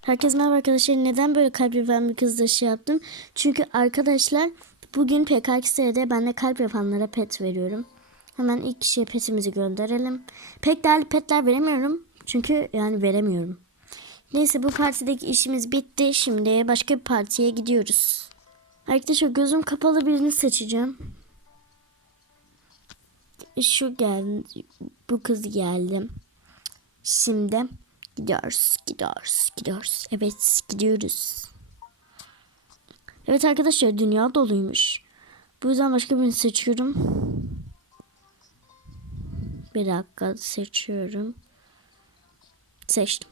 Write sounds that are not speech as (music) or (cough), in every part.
Herkes merhaba arkadaşlar. Neden böyle kalp yapan bir kızla şey yaptım? Çünkü arkadaşlar bugün PKX'de ben de kalp yapanlara pet veriyorum. Hemen ilk kişiye petimizi gönderelim. Pek değerli petler veremiyorum. Çünkü yani veremiyorum. Neyse bu partideki işimiz bitti. Şimdi başka bir partiye gidiyoruz. Arkadaşlar gözüm kapalı birini seçeceğim. Şu geldi. Bu kız geldi. Şimdi gidiyoruz, gidiyoruz, gidiyoruz. Evet, gidiyoruz. Evet arkadaşlar dünya doluymuş. Bu yüzden başka birini seçiyorum. Bir dakika seçiyorum. Seçtim.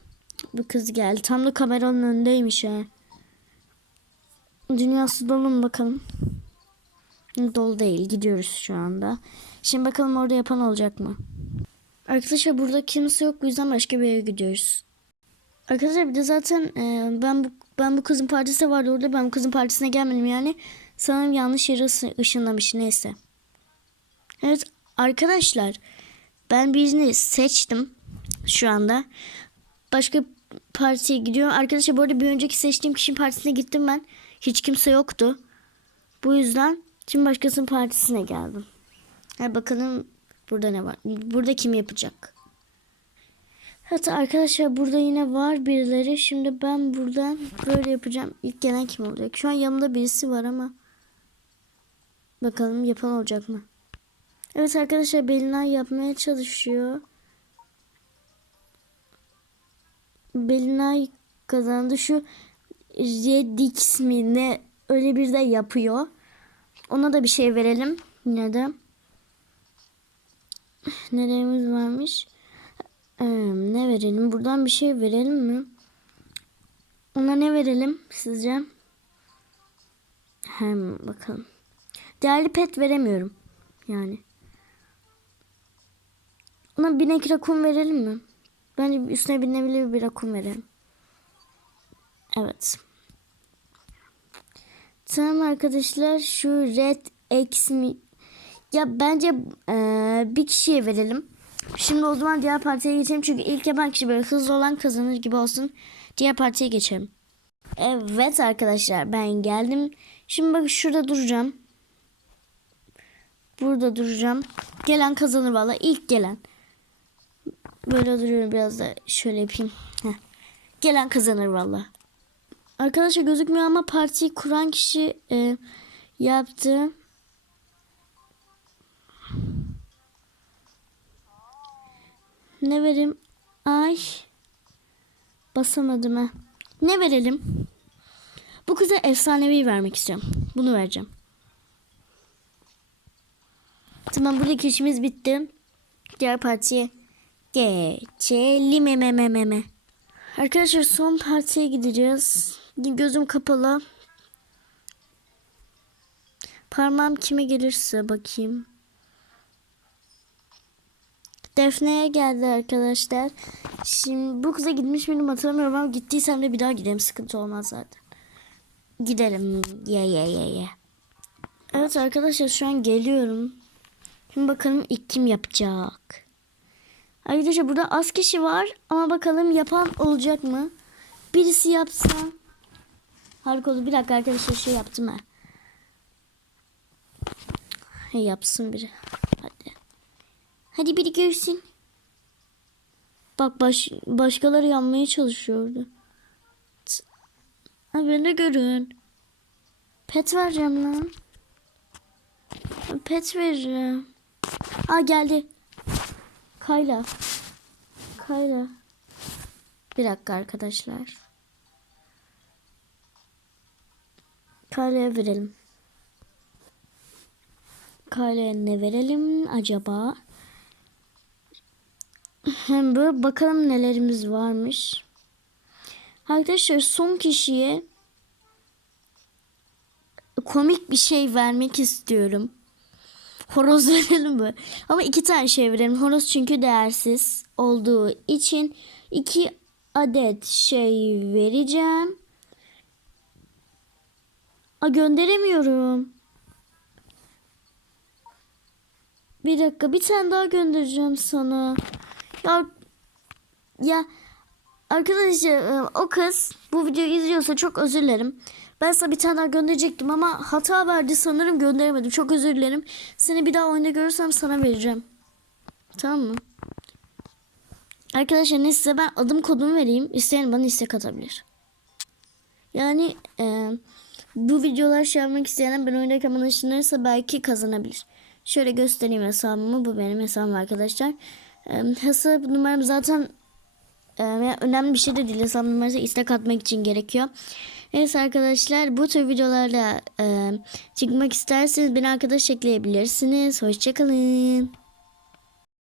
Bu kız geldi. Tam da kameranın önündeymiş ha. Dünyası dolu mu bakalım. Dolu değil. Gidiyoruz şu anda. Şimdi bakalım orada yapan olacak mı? Arkadaşlar burada kimse yok. Bu yüzden başka bir yere gidiyoruz. Arkadaşlar bir de zaten e, ben bu ben bu kızın partisi vardı orada. Ben bu kızın partisine gelmedim yani. Sanırım yanlış yere ışınlamış. Neyse. Evet arkadaşlar. Ben birini seçtim şu anda. Başka partiye gidiyorum. Arkadaşlar bu arada bir önceki seçtiğim kişinin partisine gittim ben. Hiç kimse yoktu. Bu yüzden şimdi başkasının partisine geldim. Hadi bakalım burada ne var. Burada kim yapacak? Evet arkadaşlar burada yine var birileri. Şimdi ben buradan böyle yapacağım. İlk gelen kim olacak? Şu an yanımda birisi var ama. Bakalım yapan olacak mı? Evet arkadaşlar Belinay yapmaya çalışıyor. Belinay kazandı. Şu Redix mi ne öyle bir de yapıyor. Ona da bir şey verelim. Yine de. Nelerimiz varmış? Ee, ne verelim? Buradan bir şey verelim mi? Ona ne verelim sizce? Hem bakalım. Değerli pet veremiyorum. Yani. Ona binek rakun verelim mi? Bence üstüne binebilir bir rakun verelim. Evet. Tamam arkadaşlar şu Red X mi? Ya bence eee, bir kişiye verelim. Şimdi o zaman diğer partiye geçelim. Çünkü ilk yapan kişi böyle hızlı olan kazanır gibi olsun. Diğer partiye geçelim. Evet arkadaşlar ben geldim. Şimdi bak şurada duracağım. Burada duracağım. Gelen kazanır valla. İlk gelen. Böyle duruyorum biraz da şöyle yapayım. Heh. Gelen kazanır valla. Arkadaşlar gözükmüyor ama partiyi kuran kişi e, yaptı. Ne vereyim? Ay. Basamadım ha. Ne verelim? Bu kıza efsanevi vermek istiyorum. Bunu vereceğim. Tamam buradaki işimiz bitti. Diğer partiye geçelim. Me, me, me, me. Arkadaşlar son partiye gideceğiz. Gözüm kapalı. Parmağım kime gelirse bakayım. Defne'ye geldi arkadaşlar. Şimdi bu kıza gitmiş miydim hatırlamıyorum ama gittiysem de bir daha gidelim. Sıkıntı olmaz zaten. Gidelim. Ye ye ye ye. Evet arkadaşlar şu an geliyorum. Şimdi bakalım ilk kim yapacak. Arkadaşlar burada az kişi var ama bakalım yapan olacak mı? Birisi yapsa. Harika olur. Bir dakika arkadaşlar şey yaptım ben. Yapsın biri. Hadi. Hadi biri görsün. Bak baş, başkaları yanmaya çalışıyordu. Tsk. Ha beni görün. Pet vereceğim lan. Pet vereceğim. Aa geldi. Kayla. Kayla. Bir dakika arkadaşlar. Kayla'ya verelim. Kayla'ya ne verelim acaba? Hem böyle bakalım nelerimiz varmış. Arkadaşlar son kişiye komik bir şey vermek istiyorum. Horoz (laughs) verelim mi? Ama iki tane şey verelim. Horoz çünkü değersiz olduğu için iki adet şey vereceğim. A gönderemiyorum. Bir dakika bir tane daha göndereceğim sana. Ya ya Arkadaşlar e, o kız bu videoyu izliyorsa çok özür dilerim. Ben sana bir tane daha gönderecektim ama hata verdi sanırım gönderemedim. Çok özür dilerim. Seni bir daha oyunda görürsem sana vereceğim. Tamam mı? Arkadaşlar ne size ben adım kodumu vereyim. İsteyen bana istek atabilir. Yani e, bu videolar şey yapmak isteyen ben oyundayken bana belki kazanabilir. Şöyle göstereyim hesabımı. Bu benim hesabım arkadaşlar. Hesap numaram zaten önemli bir şey de değil. Hesap numarası istek atmak için gerekiyor. Neyse arkadaşlar bu tür videolarla e, çıkmak isterseniz beni arkadaş ekleyebilirsiniz. Hoşçakalın.